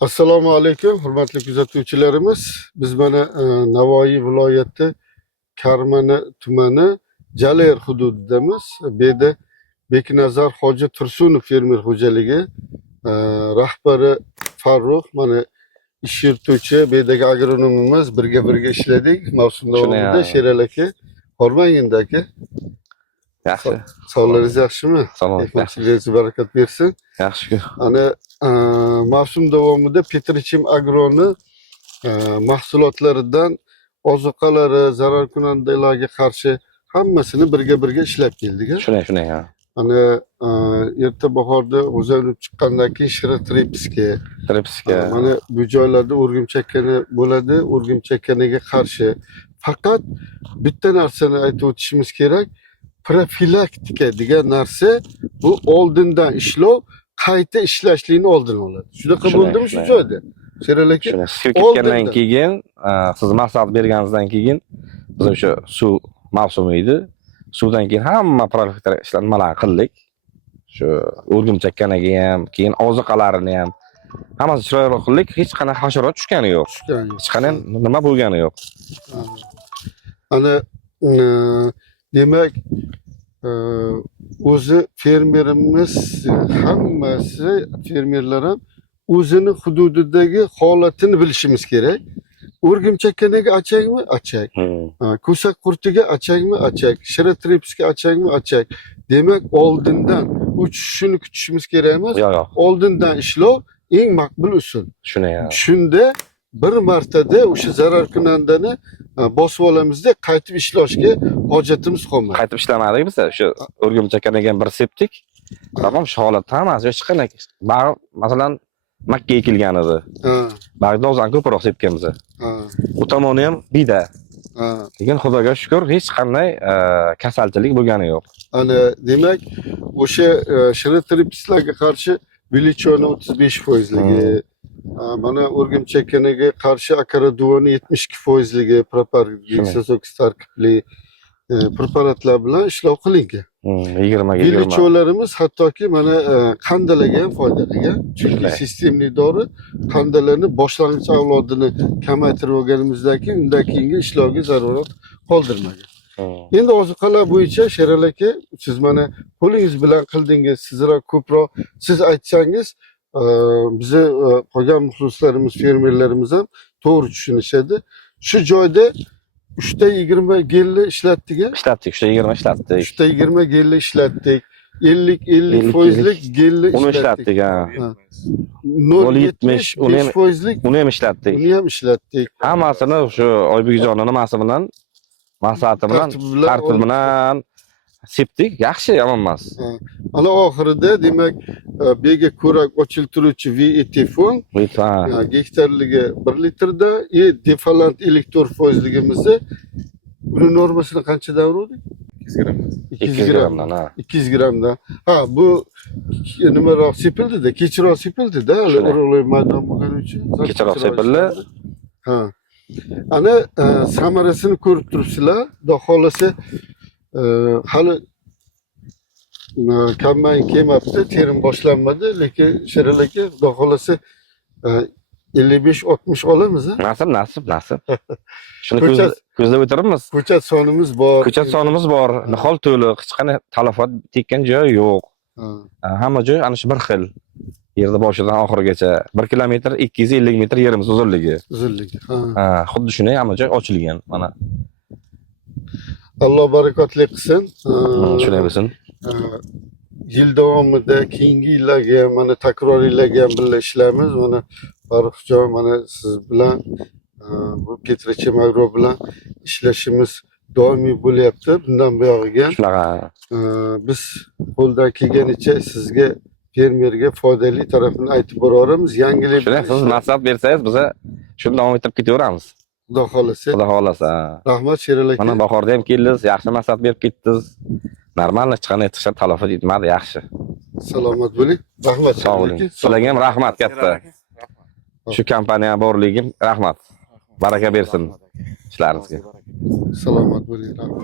Assalomu alaykum, hurmatli kuzatuvchilarimiz. Biz mana Navoiy viloyati Karmana tumani Jaler hududidamiz. Bu yerda Beknazar Hoji Tursunov fermer xo'jaligi rahbari Farruh, mana ish yurituvchi bu yerdagi agronomimiz birga ishladik mavsum davomida. Sherali aka, hormang aka. Yaxshi. Sog'lig'ingiz yaxshimi? Sog'lik. Mehmonchiligingizga barakat bersin. Yaxshi. Ana mavsum davomida Petrichim Agroni mahsulotlaridan ozuqalari, zararkunandalarga qarshi hammasini birga ishlab keldik. Shunday. Ana erta bahorda o'zanib chiqqandan keyin Shira Trepiska. Mana bu joylarda o'rgimchakkani bo'ladi. O'rgimchakkaniga qarshi faqat bitta narsani aytib o'tishimiz kerak. Profilaktika degan narsa bu oldindan ishlov, qayta ishlashlikni oldini oladi. Shunaqa bo'ldimi shu joyda? Sherali aka. Siz ketgandan keyin, siz maslahat berganingizdan keyin biz o'sha suv mavsumi edi. Suvdan keyin hamma profilaktika ishlanmalarni qildik. Shu o'rgimchakkaniga ham, keyin ozuqalarini ham hammasini chiroyli qildik. Hech qanaqa hasharot tushgani yo'q. Hech qanaqa nima bo'lgani yo'q. Ana demak o'zi fermerimiz hammasi fermerlar ham o'zini hududidagi holatini bilishimiz kerak. O'rgimchakkaniga achakmi? Achak. Ko'sak qurtiga achakmi? Achak. Shira Trepsga achakmi? Achak. Demak, oldindan uchishini kutishimiz kerak emas. Yo'q. Oldindan ishlov eng maqbul usul. Shunda bir martada o'sha zararkunandani bosib olamizda qaytib ishlashga hojatimiz qolmaydi. Qaytib ishlamadik biz. Shu o'rgimchakkaniga bir septik. Tamam, shu holatda hammasi hech qanaqa. Bag'ri, masalan, Makkaga kelgan edi. Bag'da o'zan ko'proq sepganmiz. U tomoni ham bida. Lekin Xudoga shukr, hech qanday kasalchilik bo'lgani yo'q. Ana demak, o'sha Shira Trepslarga qarshi Vilichoni 35%ligi, mana o'rgimchakkaniga qarshi Akaraduvani 72%ligi proparglisazok tarkibli preparatlar bilan ishlov qilingan. 20. Vilicholarimiz hattoki mana qandalarga ham foyda qilgan. Chunki sistemli dori qandalarni boshlang'ich avlodini kamaytirib olganimizdan keyin undan keyingi ishlovga zarurat qoldirmagan. Endi ozuqalar bo'yicha Sherali aka, siz mana qo'lingiz bilan qildingiz, sizroq ko'proq siz aytsangiz, bizni qolgan muxlislarimiz, fermerlarimiz ham to'g'ri tushunishadi. Shu joyda 320 gelli ishlatdik. Ishlatdik, 320 ishlatdik. 320 gelli ishlatdik. 50% gelli ishlatdik. 0.70 uni ham ishlatdik. Hammasini shu Oybekjonning nimasi bilan, maslahati bilan, tartib bilan sepdik. Yaxshi, yomon emas. Ana oxirida demak, bega ko'rak ochiltiruvchi VET-fon gektarliga 1 litrda, defalant elektr foizligimizni uni normasini qanchadan urdik? 200 grammdan. 200 grammdan. Bu nimaroq sepildi-da, kechroq sepildi-da, urug'lik maydon bo'lgani uchun. Kechroq sepildi. Ana samarasini ko'rib turibsizlar. Xudo xolasa hali kamdan kelmabdi, terim boshlanmadi, lekin Sherali aka, xudo xolasa 55-60 olamiz. Nasib. Shuni ko'zlab o'tiribmiz. Ko'chat sonimiz bor. Nihol to'liq, hech qanday talafot tekkan joy yo'q. Hamma joy ana shu bir xil. Yerda boshidan oxirigacha 1 kilometr 250 metr yerimiz uzunligi. Xuddi shunday hamma joy ochilgan. Mana Alloh barakotli qilsin. Shunday bo'lsin. Yil davomida keyingi yillarga ham, mana takroriylarga ham birga ishlaymiz. Mana Farruhjon, mana siz bilan bu Petrichim Agro bilan ishlashimiz doimiy bo'lyapti. Bundan buyog'iga biz qo'ldan kelganicha sizga, fermerga foydali tarafini aytib boraveramiz. Yangilik. Siz maslahat bersangiz, biz shuni davom ettirib ketaveramiz. Xudo xolasa. Rahmat Sherali aka. Mana bahorda ham keldingiz, yaxshi maslahat berib ketdingiz. Normal, hech qanday tishlar talafot etmadi, yaxshi. Salomat bo'ling. Rahmat. Sog' bo'ling. Sizlarga ham rahmat katta. Shu kompaniya borligim rahmat. Baraka bersin ishlaringizga. Salomat bo'ling. Rahmat.